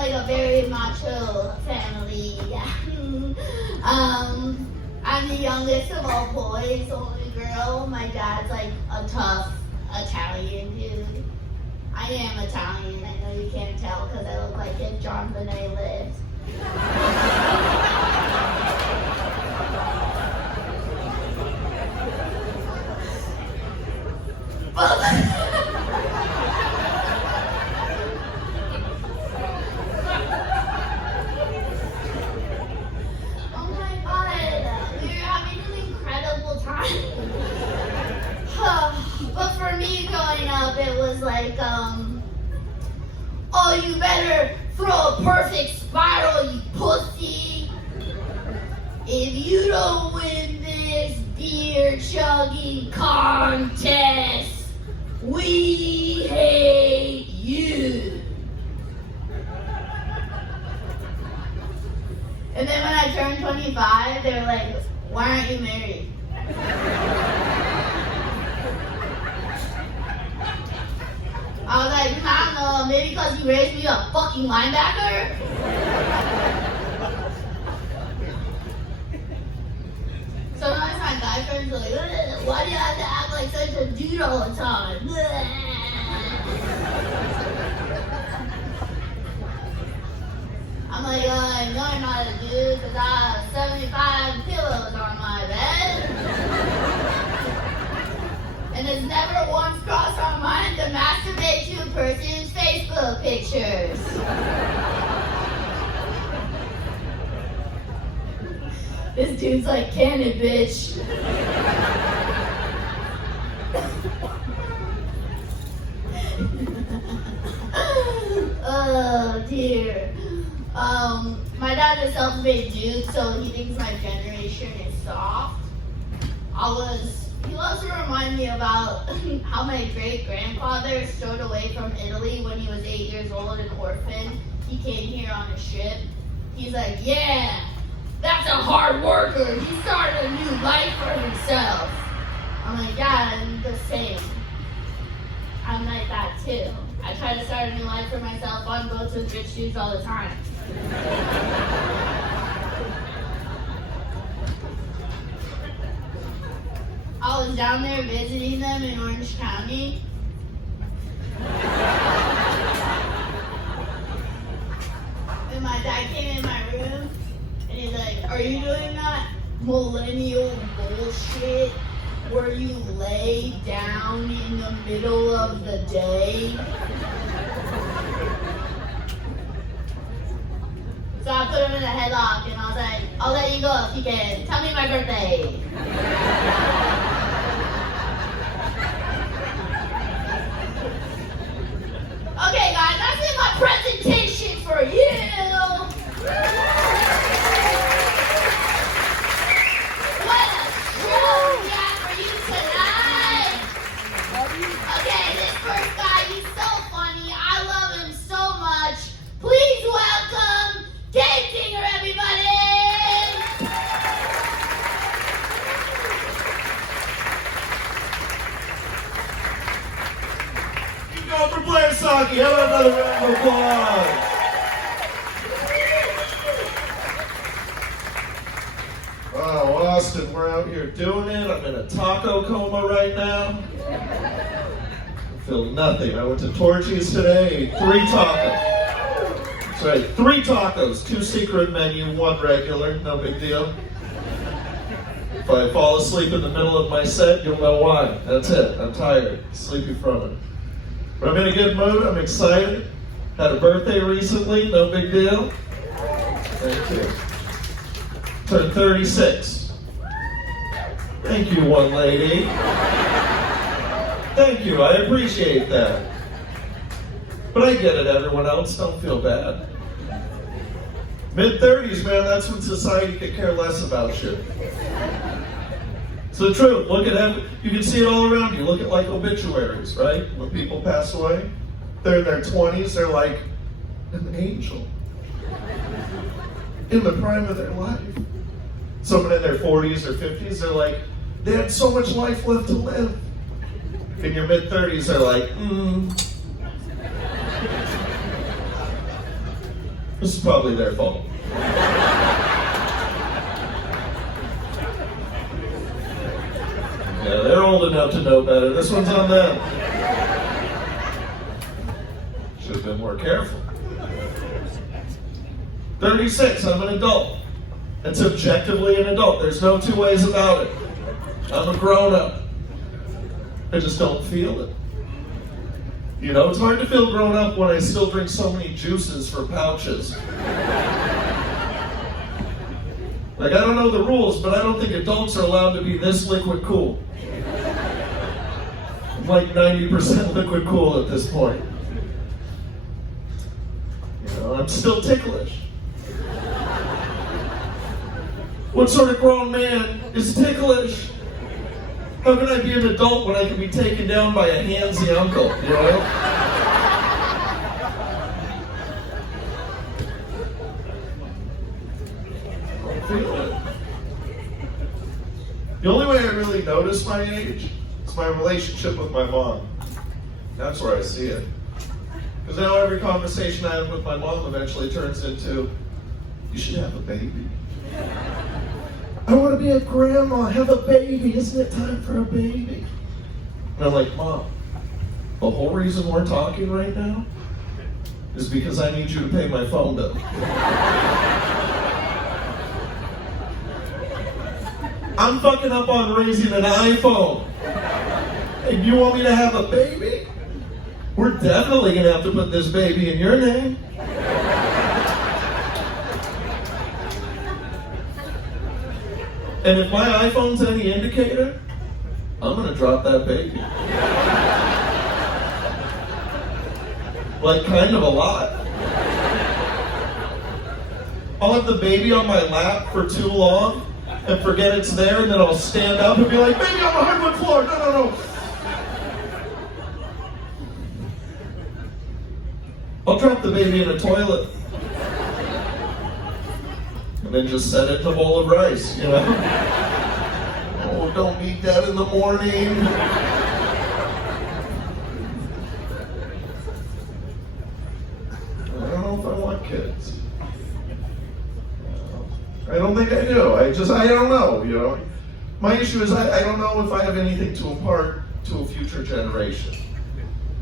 like a very macho family. I'm the youngest of all boys, only girl. My dad's like a tough Italian dude. I am Italian. I know you can't tell because I look like if John Bonet lived. But for me growing up, it was like, oh, you better throw a perfect spiral, you pussy. If you don't win this beer chugging contest, we hate you. And then when I turned 25, they were like, why aren't you married? I was like, I don't know, maybe because you raised me a fucking linebacker? Sometimes my guy friends are like, why do you have to act like such a dude all the time? I'm like, I know you're not a dude because I have 75 pillows on my bed. And it's never once crossed our mind to masturbate to a person's Facebook pictures. This dude's like, can it, bitch? Oh, dear. My dad's a self-made dude, so he thinks my generation is soft. He loves to remind me about how my great-grandfather stowed away from Italy when he was 8 years old, an orphan. He came here on a ship. He's like, yeah, that's a hard worker. He started a new life for himself. I'm like, yeah, I'm the same. I'm like that too. I try to start a new life for myself on boats with rich dudes all the time. I was down there visiting them in Orange County. And my dad came in my room and he's like, are you doing that millennial bullshit where you lay down in the middle of the day? So I put him in a headlock and I was like, I'll let you go if you can. Tell me my birthday. Okay, guys, that's it, my presentation for you. What a show we got for you tonight. Okay, this first guy, he's so funny. I love him so much. Please welcome Gabe Dinger, everybody. For playing Saki. How about another round of applause? Wow, Austin, we're out here doing it. I'm in a taco coma right now. I feel nothing. I went to Torchy's today, ate 3 tacos. That's right, 3 tacos, 2 secret menu, 1 regular, no big deal. If I fall asleep in the middle of my set, you'll know why. That's it, I'm tired, sleepy from it. But I'm in a good mood, I'm excited. Had a birthday recently, no big deal. Thank you. Turned 36. Thank you, one lady. Thank you, I appreciate that. But I get it, everyone else, don't feel bad. Mid-30s, man, that's when society could care less about you. It's the truth. Look at them. You can see it all around you. Look at like obituaries, right? When people pass away, they're in their 20s. They're like an angel in the prime of their life. Someone in their 40s or 50s, they're like, they had so much life left to live. In your mid-30s, they're like, This is probably their fault. Yeah, they're old enough to know better. This one's on them. Should have been more careful. 36, I'm an adult. It's objectively an adult. There's no two ways about it. I'm a grown-up. I just don't feel it. You know, it's hard to feel grown up when I still drink so many juices for pouches. Like, I don't know the rules, but I don't think adults are allowed to be this liquid cool. I'm like 90% liquid cool at this point. You know, I'm still ticklish. What sort of grown man is ticklish? How can I be an adult when I can be taken down by a handsy uncle, you know? I don't feel it. The only way I really notice my age is my relationship with my mom. That's where I see it. Because now every conversation I have with my mom eventually turns into, you should have a baby. I want to be a grandma, have a baby. Isn't it time for a baby? And I'm like, Mom, the whole reason we're talking right now is because I need you to pay my phone bill. I'm fucking up on raising an iPhone. And you want me to have a baby? We're definitely going to have to put this baby in your name. And if my iPhone's any indicator, I'm gonna drop that baby. Like, kind of a lot. I'll have the baby on my lap for too long and forget it's there, and then I'll stand up and be like, baby on the hardwood floor, no. I'll drop the baby in a toilet. And then just set it in a bowl of rice, you know? Oh, don't be dead in the morning. I don't know if I want kids. I don't think I do. I don't know, you know? My issue is I don't know if I have anything to impart to a future generation.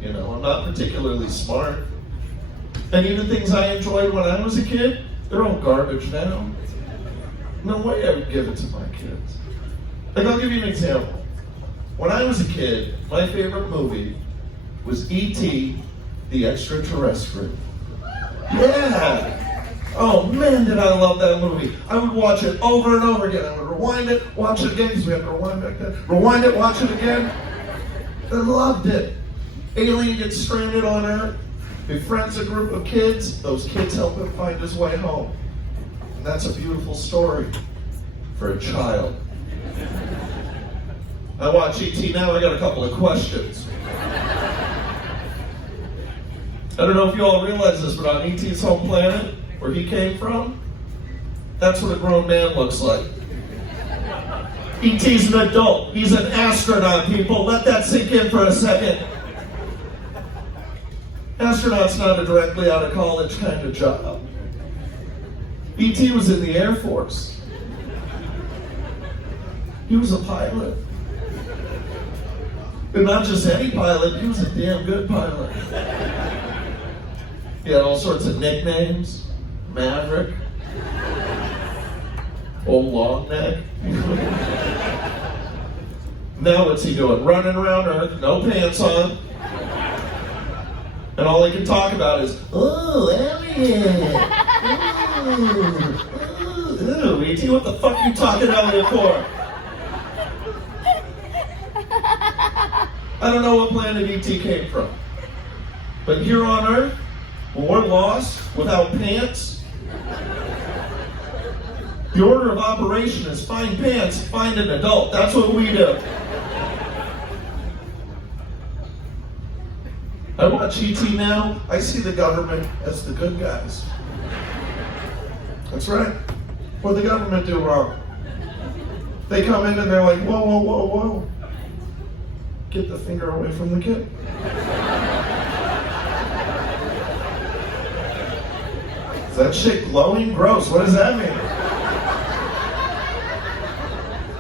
You know, I'm not particularly smart. And even things I enjoyed when I was a kid, they're all garbage now. No way I would give it to my kids. Like, I'll give you an example. When I was a kid, my favorite movie was E.T. the Extraterrestrial. Yeah! Oh man, did I love that movie. I would watch it over and over again. I would rewind it, watch it again, because we had to rewind back then. Rewind it, watch it again. I loved it. Alien gets stranded on Earth. Befriends a group of kids. Those kids help him find his way home. And that's a beautiful story for a child. I watch E.T. now, I got a couple of questions. I don't know if you all realize this, but on E.T.'s home planet, where he came from, that's what a grown man looks like. E.T.'s an adult. He's an astronaut, people. Let that sink in for a second. Astronaut's not a directly out of college kind of job. E.T. was in the Air Force. He was a pilot. But not just any pilot, he was a damn good pilot. He had all sorts of nicknames. Maverick. Old long neck. Now what's he doing? Running around Earth, no pants on. And all he can talk about is, oh, Elliot. Ooh, E.T., what the fuck are you talking Elliot for? I don't know what planet E.T. came from. But here on Earth, when we're lost, without pants, the order of operation is find pants, find an adult. That's what we do. I watch E.T. now, I see the government as the good guys. That's right. What did the government do wrong? They come in and they're like, whoa, whoa, whoa, whoa. Get the finger away from the kid. that shit glowing? Gross. What does that mean?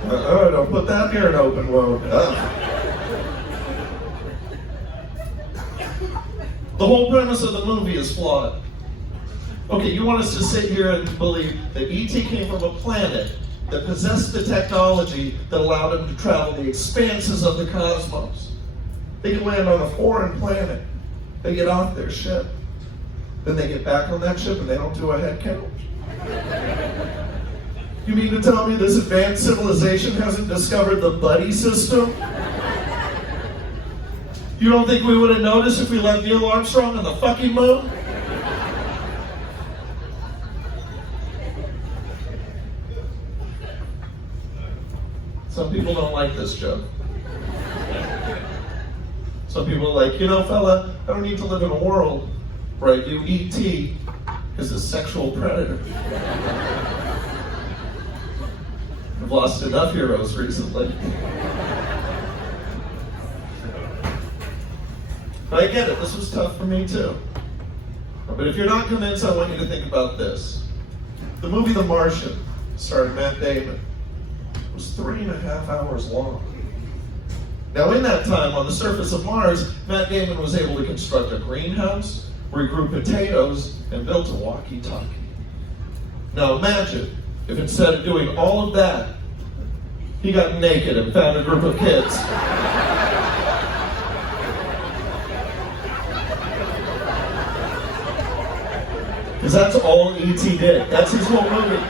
Don't put that near an open wound. The whole premise of the movie is flawed. Okay, you want us to sit here and believe that E.T. came from a planet that possessed the technology that allowed him to travel the expanses of the cosmos. They can land on a foreign planet. They get off their ship. Then they get back on that ship and they don't do a head count. You mean to tell me this advanced civilization hasn't discovered the buddy system? You don't think we would have noticed if we left Neil Armstrong on the fucking moon? Some people don't like this joke. Some people are like, you know, fella, I don't need to live in a world where I view E.T. as a sexual predator. I've lost enough heroes recently. But I get it, this was tough for me too. But if you're not convinced, I want you to think about this. The movie The Martian, starring Matt Damon, was 3.5 hours long. Now in that time, on the surface of Mars, Matt Damon was able to construct a greenhouse where he grew potatoes and built a walkie-talkie. Now imagine if instead of doing all of that, he got naked and found a group of kids. Because that's all E.T. did. That's his whole movie.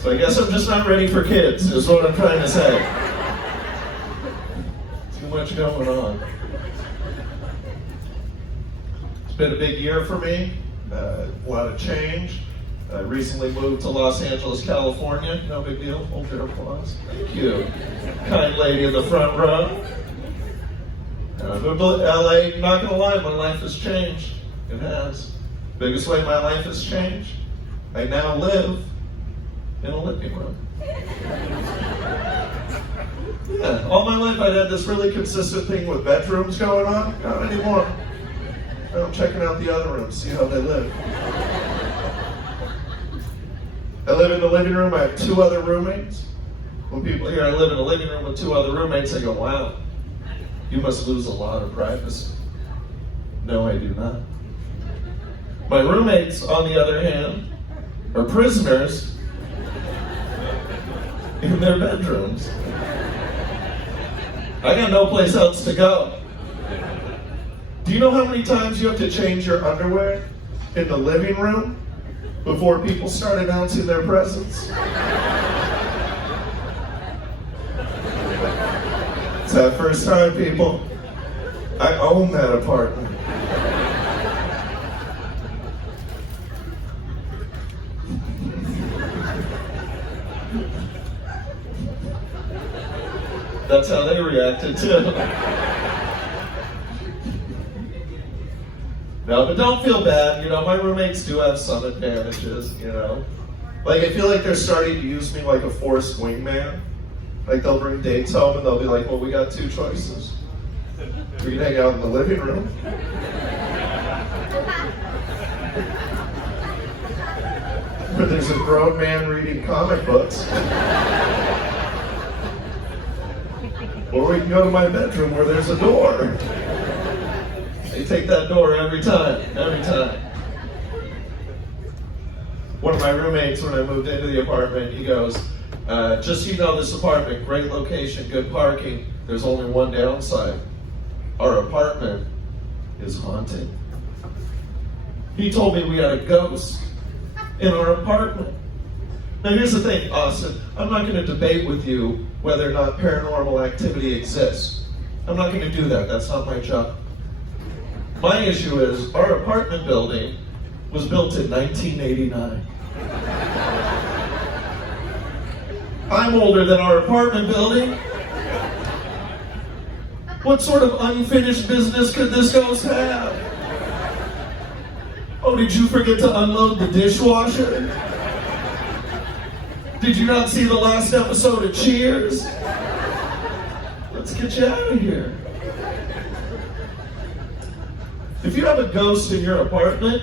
So I guess I'm just not ready for kids, is what I'm trying to say. Too much going on. It's been a big year for me, a lot of change. I recently moved to Los Angeles, California. No big deal, hold your applause. Thank you. Kind lady in the front row. I moved to LA, not gonna lie, my life has changed. It has. Biggest way my life has changed, I now live in a living room. Yeah, all my life I'd had this really consistent thing with bedrooms going on. Not anymore. I'm checking out the other rooms, see how they live. I live in the living room, I have 2 other roommates. When people hear I live in a living room with 2 other roommates, they go, wow, you must lose a lot of privacy. No, I do not. My roommates, on the other hand, are prisoners in their bedrooms. I got no place else to go. Do you know how many times you have to change your underwear in the living room before people start announcing their presence? It's that first time, people. I own that apartment. That's how they reacted too. No, but don't feel bad. You know, my roommates do have some advantages, you know. Like, I feel like they're starting to use me like a forced wingman. Like, they'll bring dates home and they'll be like, well, we got 2 choices. We can hang out in the living room. Or there's a grown man reading comic books. Or we can go to my bedroom where there's a door. They take that door every time, every time. One of my roommates, when I moved into the apartment, he goes, just so you know, this apartment, great location, good parking, there's only one downside. Our apartment is haunted. He told me we had a ghost in our apartment. Now here's the thing, Austin, I'm not going to debate with you whether or not paranormal activity exists. I'm not going to do that, that's not my job. My issue is, our apartment building was built in 1989. I'm older than our apartment building. What sort of unfinished business could this ghost have? Oh, did you forget to unload the dishwasher? Did you not see the last episode of Cheers? Let's get you out of here. If you have a ghost in your apartment,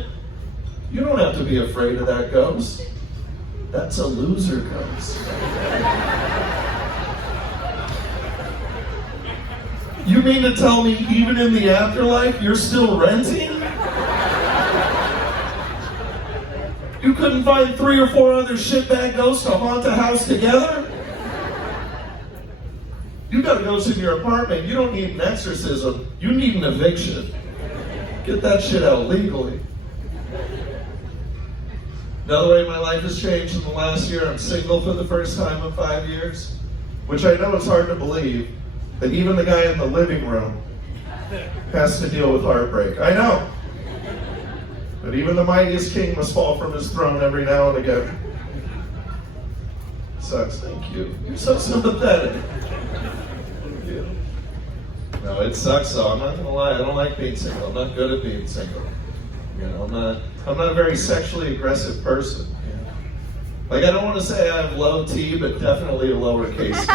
you don't have to be afraid of that ghost. That's a loser ghost. You mean to tell me even in the afterlife you're still renting? You couldn't find 3 or 4 other shitbag ghosts to haunt a house together? You got a ghost in your apartment, you don't need an exorcism, you need an eviction. Get that shit out legally. Another way my life has changed in the last year, I'm single for the first time in 5 years, which I know is hard to believe, that even the guy in the living room has to deal with heartbreak. I know. But even the mightiest king must fall from his throne every now and again. Sucks, thank you. You're so sympathetic. Thank you. No, it sucks though, I'm not gonna lie, I don't like being single. I'm not good at being single. You know, I'm not a very sexually aggressive person. You know? Like, I don't want to say I have low T, but definitely a lowercase T.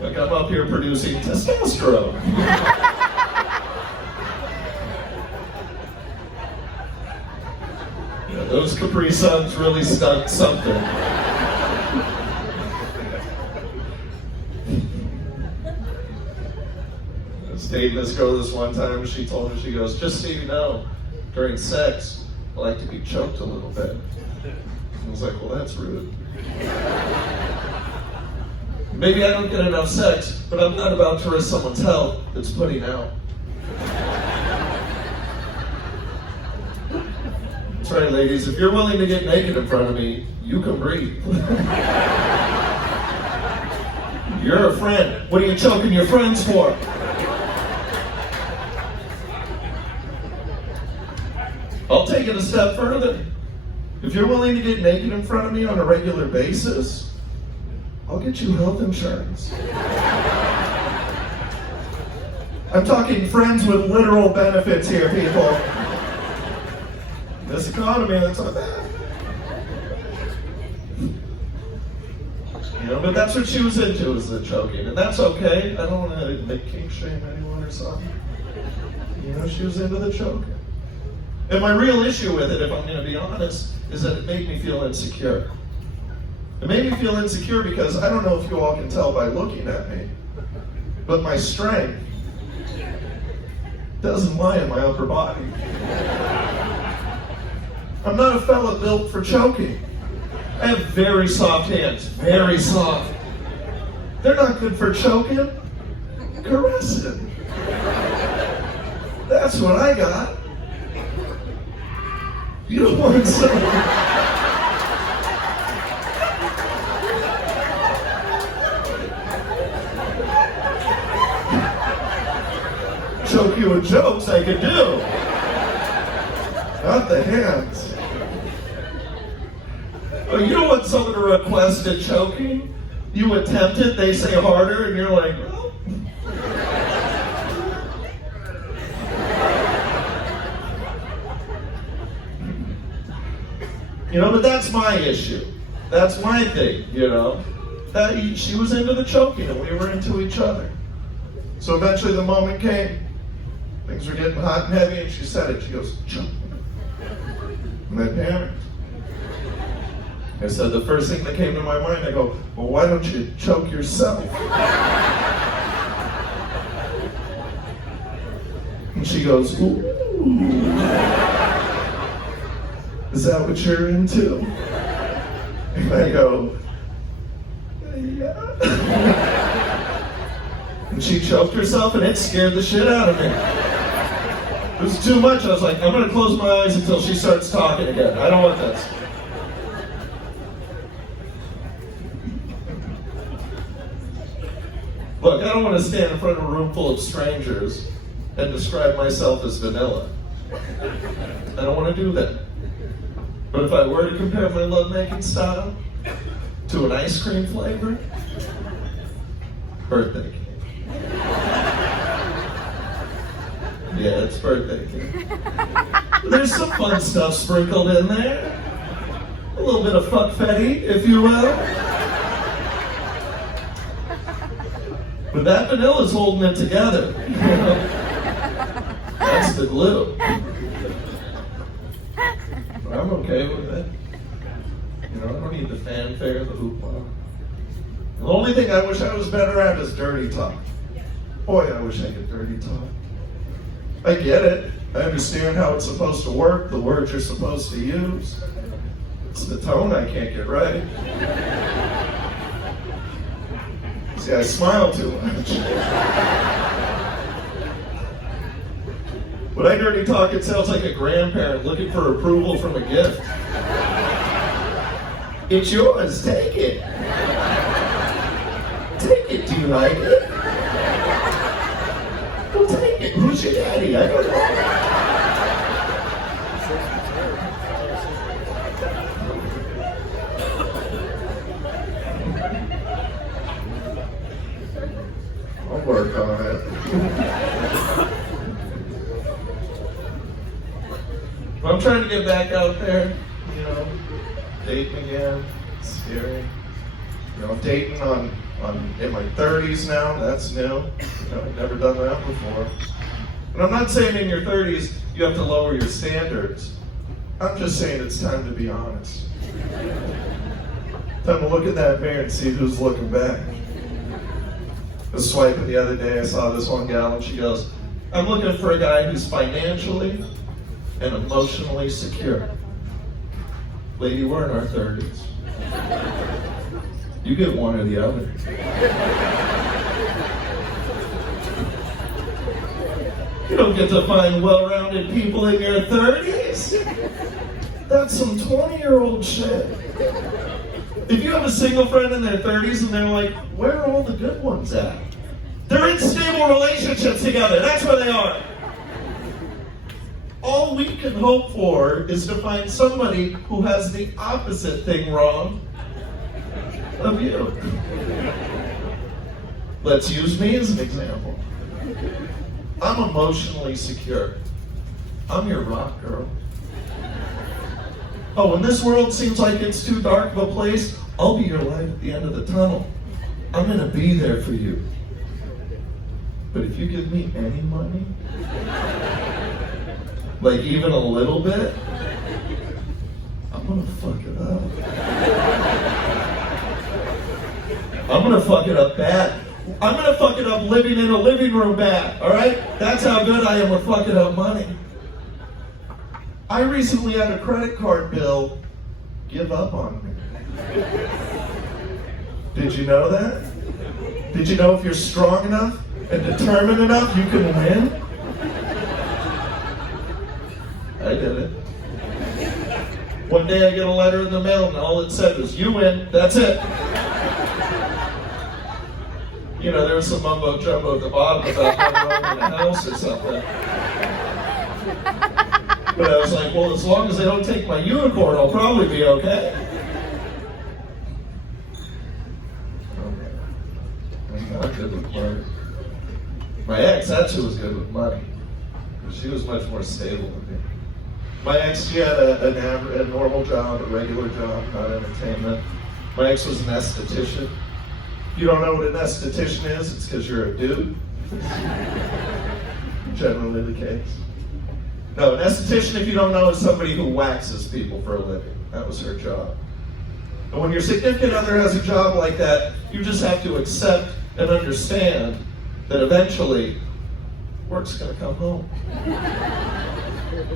Like, I'm up here producing testosterone. Yeah, those Capri Suns really stunt something. I was dating this girl this one time, she told me, she goes, just so you know, during sex, I like to be choked a little bit. I was like, well, that's rude. Maybe I don't get enough sex, but I'm not about to risk someone's health that's putting out. That's right, ladies, if you're willing to get naked in front of me, you can breathe. You're a friend. What are you choking your friends for? I'll take it a step further. If you're willing to get naked in front of me on a regular basis, I'll get you health insurance. I'm talking friends with literal benefits here, people. This economy, that's not bad. You know, but that's what she was into, is the choking. And that's okay. I don't want to kink shame anyone or something. You know, she was into the choking. And my real issue with it, if I'm going to be honest, is that it made me feel insecure. It made me feel insecure because I don't know if you all can tell by looking at me, but my strength doesn't lie in my upper body. I'm not a fella built for choking. I have very soft hands, very soft. They're not good for choking, caressing. That's what I got. You don't want some. Choke you with jokes I could do. Not the hands. Oh, you don't want someone to request a choking? You attempt it, they say harder, and you're like, well. You know, but that's my issue. That's my thing, you know. She was into the choking and we were into each other. So eventually the moment came. Things were getting hot and heavy and she said it. She goes, choke. And I panicked. I said, the first thing that came to my mind, I go, well, why don't you choke yourself? And she goes, ooh. Is that what you're into? And I go, yeah. And she choked herself and it scared the shit out of me. It was too much. I was like, I'm gonna close my eyes until she starts talking again. I don't want this. Look, I don't want to stand in front of a room full of strangers and describe myself as vanilla. I don't want to do that. But if I were to compare my lovemaking style to an ice cream flavor, birthday cake. Yeah, it's birthday cake. There's some fun stuff sprinkled in there. A little bit of fuck-fetty, if you will. But that vanilla's holding it together. You know? That's the glue. But I'm okay with it. You know, I don't need the fanfare, the hoopla. The only thing I wish I was better at is dirty talk. Boy, I wish I could dirty talk. I get it. I understand how it's supposed to work, the words you're supposed to use. It's the tone I can't get right. See, I smile too much. When I dirty talk, it sounds like a grandparent looking for approval from a gift. It's yours, take it. Take it, do you like it? Well, take it. Who's your daddy? I don't know. I'll work on it. I'm trying to get back out there, you know, dating again. It's scary. You know, I'm dating in my 30s now. That's new. You know, I've never done that before. And I'm not saying in your 30s you have to lower your standards. I'm just saying it's time to be honest. Time to look in that mirror and see who's looking back. I was swiping the other day, I saw this one gal and she goes, I'm looking for a guy who's financially and emotionally secure. Lady, we're in our 30s. You get one or the other. You don't get to find well-rounded people in your 30s. That's some 20-year-old shit. If you have a single friend in their 30s and they're like, where are all the good ones at? They're in stable relationships together. That's where they are. All we can hope for is to find somebody who has the opposite thing wrong of you. Let's use me as an example. I'm emotionally secure. I'm your rock girl. Oh, when this world seems like it's too dark of a place, I'll be your light at the end of the tunnel. I'm gonna be there for you. But if you give me any money, like even a little bit, I'm gonna fuck it up. I'm gonna fuck it up bad. I'm gonna fuck it up living in a living room bad, alright? That's how good I am with fucking up money. I recently had a credit card bill give up on me. Did you know that? Did you know if you're strong enough and determined enough, you can win? I did it. One day I get a letter in the mail and all it said was, you win, that's it. You know, there was some mumbo jumbo at the bottom about one wrong in a house or something. But I was like, well, as long as they don't take my unicorn, I'll probably be okay. I'm not good with money. My ex actually was good with money. She was much more stable than me. My ex, she had a normal job, a regular job, not entertainment. My ex was an esthetician. If you don't know what an esthetician is, it's because you're a dude. Generally the case. No, an esthetician, if you don't know, is somebody who waxes people for a living. That was her job. And when your significant other has a job like that, you just have to accept and understand that eventually, work's gonna come home.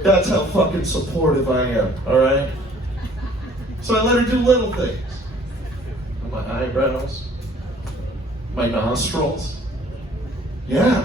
That's how fucking supportive I am, alright? So I let her do little things. My eyebrows, my nostrils. Yeah.